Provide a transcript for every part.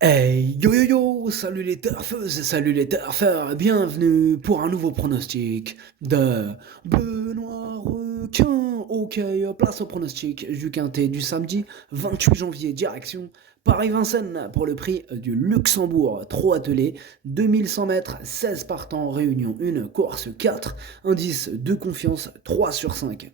Hey yo yo yo, salut les turfeuses, salut les turfeurs, bienvenue pour un nouveau pronostic de Benoît Requin. Ok, place au pronostic du quintet du samedi 28 janvier, direction Paris-Vincennes pour le prix du Luxembourg. 3 attelés, 2100 mètres, 16 partants, réunion 1, course 4, indice de confiance 3 sur 5.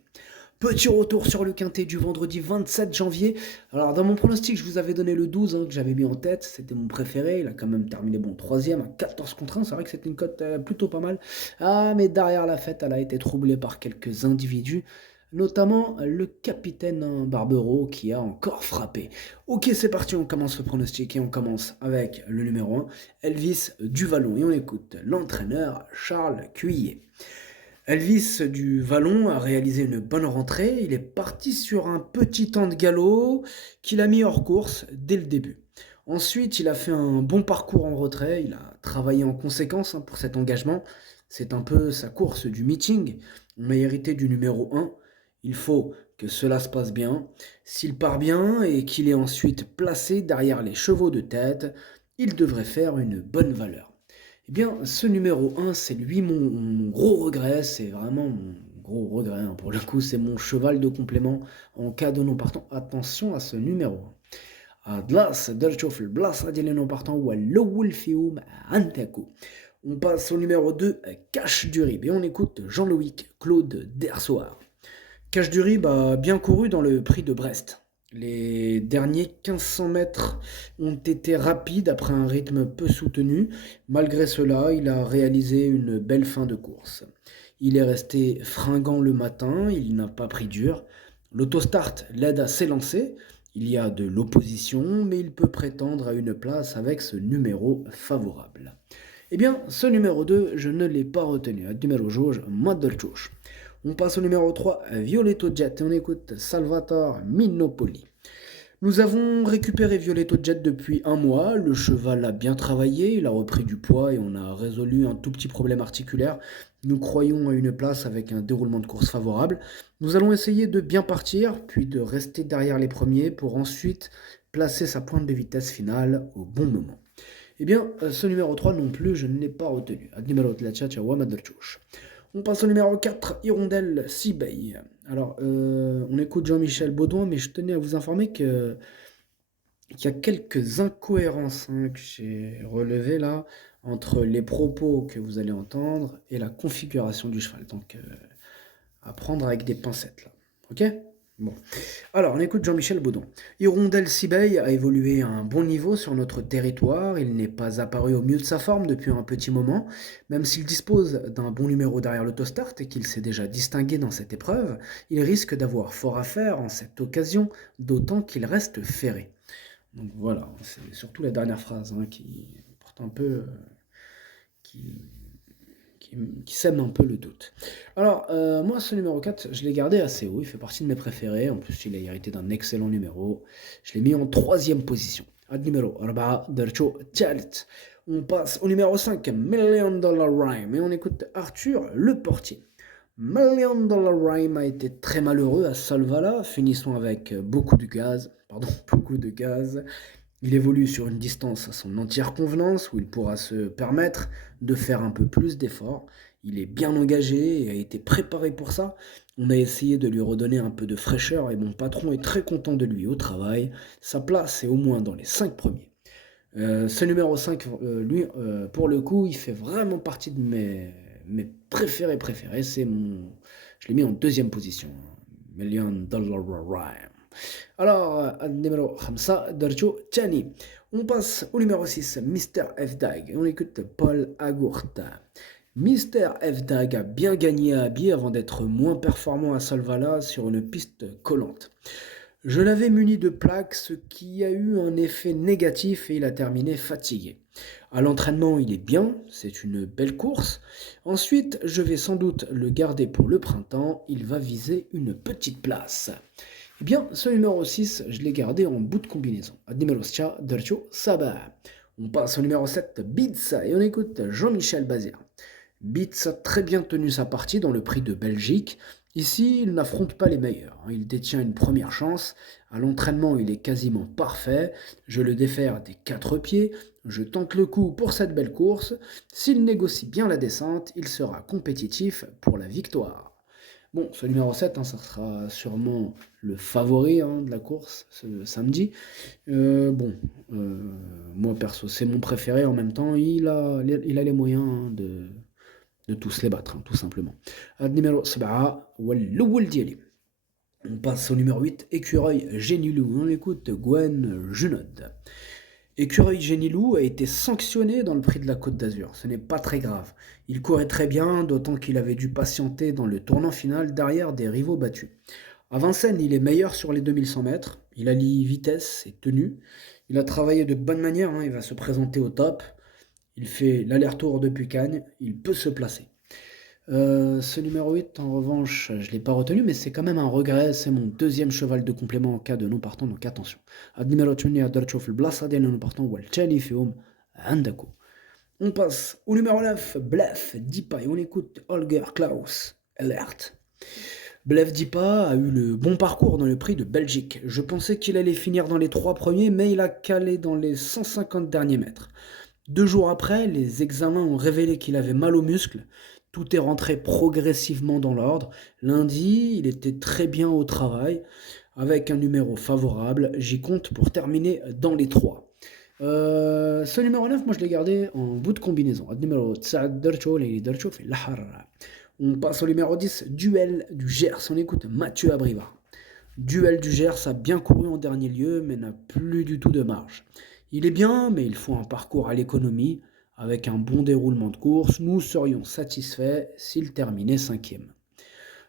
Petit retour sur le quintet du vendredi 27 janvier. Alors dans mon pronostic, je vous avais donné le 12 que j'avais mis en tête. C'était mon préféré. Il a quand même terminé bon troisième à 14 contre 1. C'est vrai que c'était une cote plutôt pas mal. Ah mais derrière la fête, elle a été troublée par quelques individus. Notamment le capitaine Barbero qui a encore frappé. Ok, c'est parti, on commence le pronostic et on commence avec le numéro 1, Elvis Duvalon. Et on écoute l'entraîneur Charles Cuillet. Elvis du Vallon a réalisé une bonne rentrée. Il est parti sur un petit temps de galop qu'il a mis hors course dès le début. Ensuite, il a fait un bon parcours en retrait. Il a travaillé en conséquence pour cet engagement. C'est un peu sa course du meeting. On a hérité du numéro 1. Il faut que cela se passe bien. S'il part bien et qu'il est ensuite placé derrière les chevaux de tête, il devrait faire une bonne valeur. Eh bien, ce numéro 1, c'est lui mon gros regret, c'est vraiment mon gros regret. Pour le coup, c'est mon cheval de complément en cas de non partant. Attention à ce numéro 1. Adlas درتشوف البلاصة ديال non partant هو الأول فيهم عندكو. On passe au numéro 2, Cache du Rib, et on écoute Jean-Loïc Claude Dersoir. Cache du Rib a bien couru dans le prix de Brest. Les derniers 1500 mètres ont été rapides après un rythme peu soutenu. Malgré cela, il a réalisé une belle fin de course. Il est resté fringant le matin, il n'a pas pris dur. L'autostart l'aide à s'élancer. Il y a de l'opposition, mais il peut prétendre à une place avec ce numéro favorable. Eh bien, ce numéro 2, je ne l'ai pas retenu. Numéro jauge, Madelchouch. On passe au numéro 3, Violetto Jet, et on écoute Salvatore Minopoli. Nous avons récupéré Violetto Jet depuis un mois, le cheval a bien travaillé, il a repris du poids et on a résolu un tout petit problème articulaire. Nous croyons à une place avec un déroulement de course favorable. Nous allons essayer de bien partir, puis de rester derrière les premiers pour ensuite placer sa pointe de vitesse finale au bon moment. Eh bien, ce numéro 3 non plus, je ne l'ai pas retenu. Numéro de la Tchatchawa Madelchouch. On passe au numéro 4, Hirondelle Sibey. Alors, on écoute Jean-Michel Baudouin, mais je tenais à vous informer qu'il y a quelques incohérences que j'ai relevées là entre les propos que vous allez entendre et la configuration du cheval. Donc, à prendre avec des pincettes là. Ok? Bon. Alors, on écoute Jean-Michel Baudon. Hirondelle Sibey a évolué à un bon niveau sur notre territoire. Il n'est pas apparu au mieux de sa forme depuis un petit moment. Même s'il dispose d'un bon numéro derrière l'autostart et qu'il s'est déjà distingué dans cette épreuve, il risque d'avoir fort à faire en cette occasion, d'autant qu'il reste ferré. Donc voilà, c'est surtout la dernière phrase qui porte un peu. Qui, qui sème un peu le doute. Alors, moi, ce numéro 4, je l'ai gardé assez haut. Il fait partie de mes préférés. En plus, il a hérité d'un excellent numéro. Je l'ai mis en troisième position. Ad numéro 4, Dercho Tchalit. On passe au numéro 5, Million Dollar Rhyme. Et on écoute Arthur Le Portier. Million Dollar Rhyme a été très malheureux à Solvala, finissant avec beaucoup de gaz. Pardon, beaucoup de gaz. Il évolue sur une distance à son entière convenance où il pourra se permettre de faire un peu plus d'efforts. Il est bien engagé et a été préparé pour ça. On a essayé de lui redonner un peu de fraîcheur et mon patron est très content de lui au travail. Sa place est au moins dans les 5 premiers. Ce numéro 5, lui, pour le coup, il fait vraiment partie de mes préférés. Je l'ai mis en deuxième position. Million Dollar Rhyme. Alors, numéro 5, Darjo Chani. On passe au numéro 6, Mister F-Dag. On écoute Paul Agourta. Mister F-Dag a bien gagné à Abi avant d'être moins performant à Solvala sur une piste collante. Je l'avais muni de plaques, ce qui a eu un effet négatif et il a terminé fatigué. À l'entraînement, il est bien, c'est une belle course. Ensuite, je vais sans doute le garder pour le printemps, il va viser une petite place. Eh bien, ce numéro 6, je l'ai gardé en bout de combinaison. Admirosia Dercho Sabah. On passe au numéro 7, Beats, et on écoute Jean-Michel Bazir. Beats a très bien tenu sa partie dans le prix de Belgique. Ici, il n'affronte pas les meilleurs, hein. Il détient une première chance. À l'entraînement, il est quasiment parfait. Je le défère des quatre pieds. Je tente le coup pour cette belle course. S'il négocie bien la descente, il sera compétitif pour la victoire. Bon, ce numéro 7, hein, ça sera sûrement le favori, hein, de la course ce samedi. Bon, euh, moi perso, c'est mon préféré. En même temps, il a les moyens, hein, de tous les battre, hein, tout simplement. Numéro 7, والأول ديالي. On passe au numéro 8, Écureuil Génilou. On écoute Gwen Junod. Écureuil Génilou a été sanctionné dans le prix de la Côte d'Azur. Ce n'est pas très grave. Il courait très bien, d'autant qu'il avait dû patienter dans le tournant final derrière des rivaux battus. À Vincennes, il est meilleur sur les 2100 mètres. Il allie vitesse et tenue. Il a travaillé de bonne manière, hein. Il va se présenter au top. Il fait l'aller-retour depuis Cagnes. Il peut se placer. Ce numéro 8, en revanche, je ne l'ai pas retenu, mais c'est quand même un regret. C'est mon deuxième cheval de complément en cas de non partant, donc attention. النمرة 8 قدرت تشوف البلاصة ديال non partant والثاني فيهم عندكم. On passe au numéro 9, Blef Dipa, et on écoute Holger Klaus Alert. Blef Dipa a eu le bon parcours dans le prix de Belgique. Je pensais qu'il allait finir dans les 3 premiers, mais il a calé dans les 150 derniers mètres. 2 jours après, les examens ont révélé qu'il avait mal aux muscles. Tout est rentré progressivement dans l'ordre. Lundi, il était très bien au travail. Avec un numéro favorable, j'y compte pour terminer dans les 3. Ce numéro 9, moi je l'ai gardé en bout de combinaison. Numéro 9 درتو اللي درتو في الحر. On passe au numéro 10, Duel du Gers. On écoute Mathieu Abrivard. Duel du Gers a bien couru en dernier lieu, mais n'a plus du tout de marge. Il est bien, mais il faut un parcours à l'économie. Avec un bon déroulement de course, nous serions satisfaits s'il terminait 5e.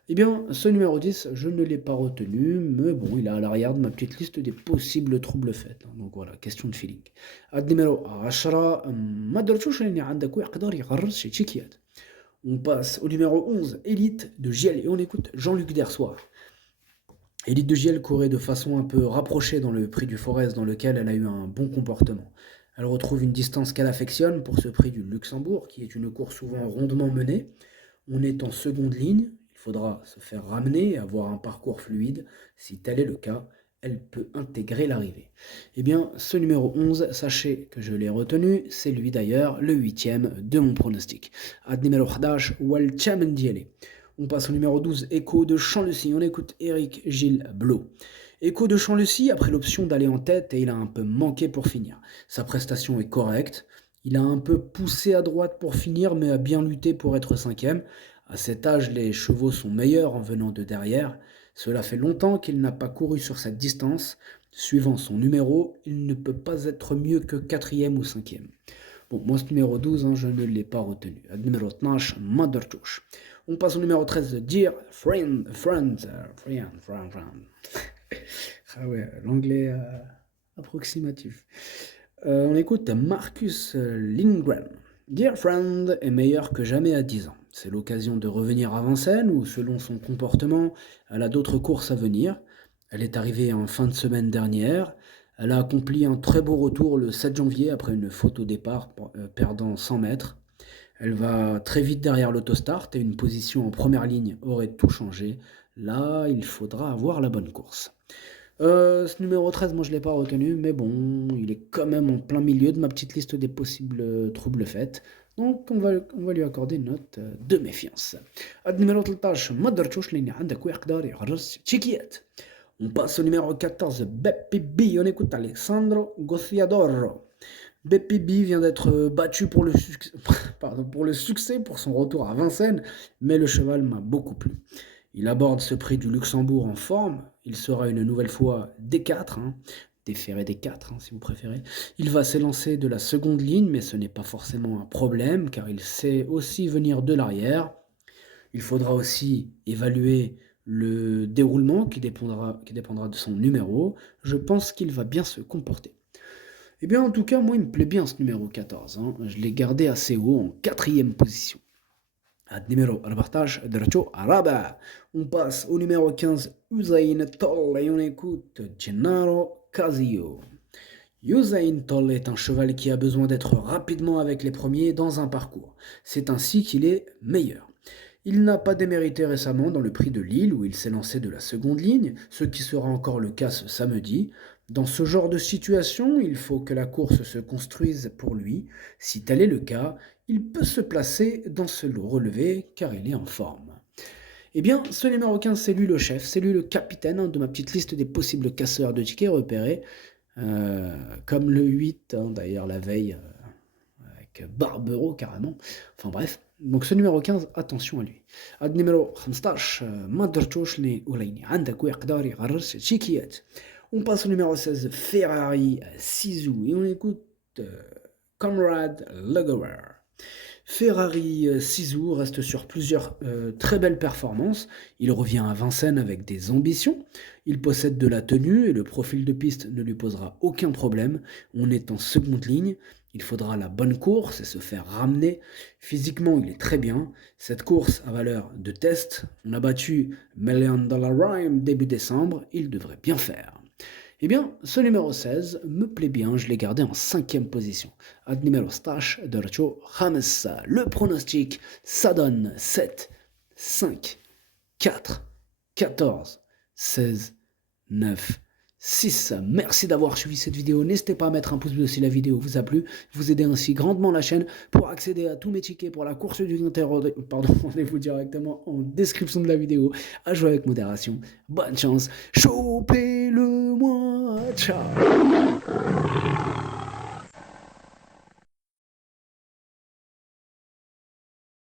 Eh bien, ce numéro 10, je ne l'ai pas retenu, mais bon, il est à l'arrière de ma petite liste des possibles troubles faits. Donc voilà, question de feeling. النمرو 10 ما درتوش لاني عندك يقدر يغرس شي تشيكيات. On passe au numéro 11, Élite de Giel, et on écoute Jean-Luc Dersoir. Élite de Giel courait de façon un peu rapprochée dans le prix du Forez, dans lequel elle a eu un bon comportement. Elle retrouve une distance qu'elle affectionne pour ce prix du Luxembourg, qui est une course souvent rondement menée. On est en seconde ligne, il faudra se faire ramener et avoir un parcours fluide. Si tel est le cas, elle peut intégrer l'arrivée. Eh bien, ce numéro 11, sachez que je l'ai retenu, c'est lui d'ailleurs, le 8e de mon pronostic. Ad numéro 11, Walchamen Diele. On passe au numéro 12, Echo de Champ-Lucy. On écoute Eric Gilles Blot. Echo de Champ-Lucy a pris l'option d'aller en tête et il a un peu manqué pour finir. Sa prestation est correcte. Il a un peu poussé à droite pour finir, mais a bien lutté pour être 5e. À cet âge, les chevaux sont meilleurs en venant de derrière. Cela fait longtemps qu'il n'a pas couru sur cette distance. Suivant son numéro, il ne peut pas être mieux que 4e ou 5e. Bon, moi, ce numéro 12, hein, je ne l'ai pas retenu. Numéro 12, Mother Touche. On passe au numéro 13, Dear Friend. Ah ouais, l'anglais approximatif. On écoute Marcus Lindgren. Dear Friend est meilleur que jamais à 10 ans. C'est l'occasion de revenir à Vincennes où, selon son comportement, elle a d'autres courses à venir. Elle est arrivée en fin de semaine dernière. Elle a accompli un très beau retour le 7 janvier après une faute au départ, perdant 100 mètres. Elle va très vite derrière l'autostart et une position en première ligne aurait tout changé. Là, il faudra avoir la bonne course. Ce numéro 13, moi je ne l'ai pas retenu, mais bon, il est quand même en plein milieu de ma petite liste des possibles troubles faits. Donc on va lui accorder une note de méfiance. Numéro 13, ما درتوش لأن عندك ويقدر يغرس تشيكيات. On passe au numéro 14, Beppi B. On écoute Alessandro Gocciadoro. Beppi B vient d'être battu pour pour le succès pour son retour à Vincennes, mais le cheval m'a beaucoup plu. Il aborde ce prix du Luxembourg en forme. Il sera une nouvelle fois D4, hein, déféré D4 hein, si vous préférez. Il va s'élancer de la seconde ligne, mais ce n'est pas forcément un problème car il sait aussi venir de l'arrière. Il faudra aussi évaluer le déroulement qui dépendra de son numéro. Je pense qu'il va bien se comporter. Eh bien, en tout cas, moi, il me plaît bien ce numéro 14. Hein. Je l'ai gardé assez haut, en 4e position. Numéro 14, Dracho Araba. On passe au numéro 15, Usain Toll, et on écoute Gennaro Casio. Usain Toll est un cheval qui a besoin d'être rapidement avec les premiers dans un parcours. C'est ainsi qu'il est meilleur. Il n'a pas démérité récemment dans le prix de Lille où il s'est lancé de la seconde ligne, ce qui sera encore le cas ce samedi. Dans ce genre de situation, il faut que la course se construise pour lui. Si tel est le cas, il peut se placer dans ce lot relevé car il est en forme. Eh bien, ce numéro 15, c'est lui le chef, c'est lui le capitaine de ma petite liste des possibles casseurs de tickets repérés, comme le 8, d'ailleurs la veille, avec Barbero carrément. Enfin bref, donc ce numéro 15, attention à lui. هاد numéro 15 ما درتوش وليني عندك ويقدر يغرس تشيكيات. On passe au numéro 16, Ferrari Sizou, et on écoute Conrad Lagower. Ferrari Sizou reste sur plusieurs très belles performances. Il revient à Vincennes avec des ambitions. Il possède de la tenue et le profil de piste ne lui posera aucun problème. On est en seconde ligne. Il faudra la bonne course et se faire ramener. Physiquement, il est très bien. Cette course a valeur de test. On a battu Million Dollar Rhyme début décembre. Il devrait bien faire. Eh bien, ce numéro 16 me plaît bien, je l'ai gardé en 5e position. Ad numéro 16, Dorcho James. Le pronostic, ça donne 7, 5, 4, 14, 16, 9, 6. Merci d'avoir suivi cette vidéo. N'hésitez pas à mettre un pouce bleu si la vidéo vous a plu. Vous aidez ainsi grandement la chaîne. Pour accéder à tous mes tickets pour la course du rendez-vous directement en description de la vidéo. À jouer avec modération. Bonne chance. Chopez-le-moi. Ciao.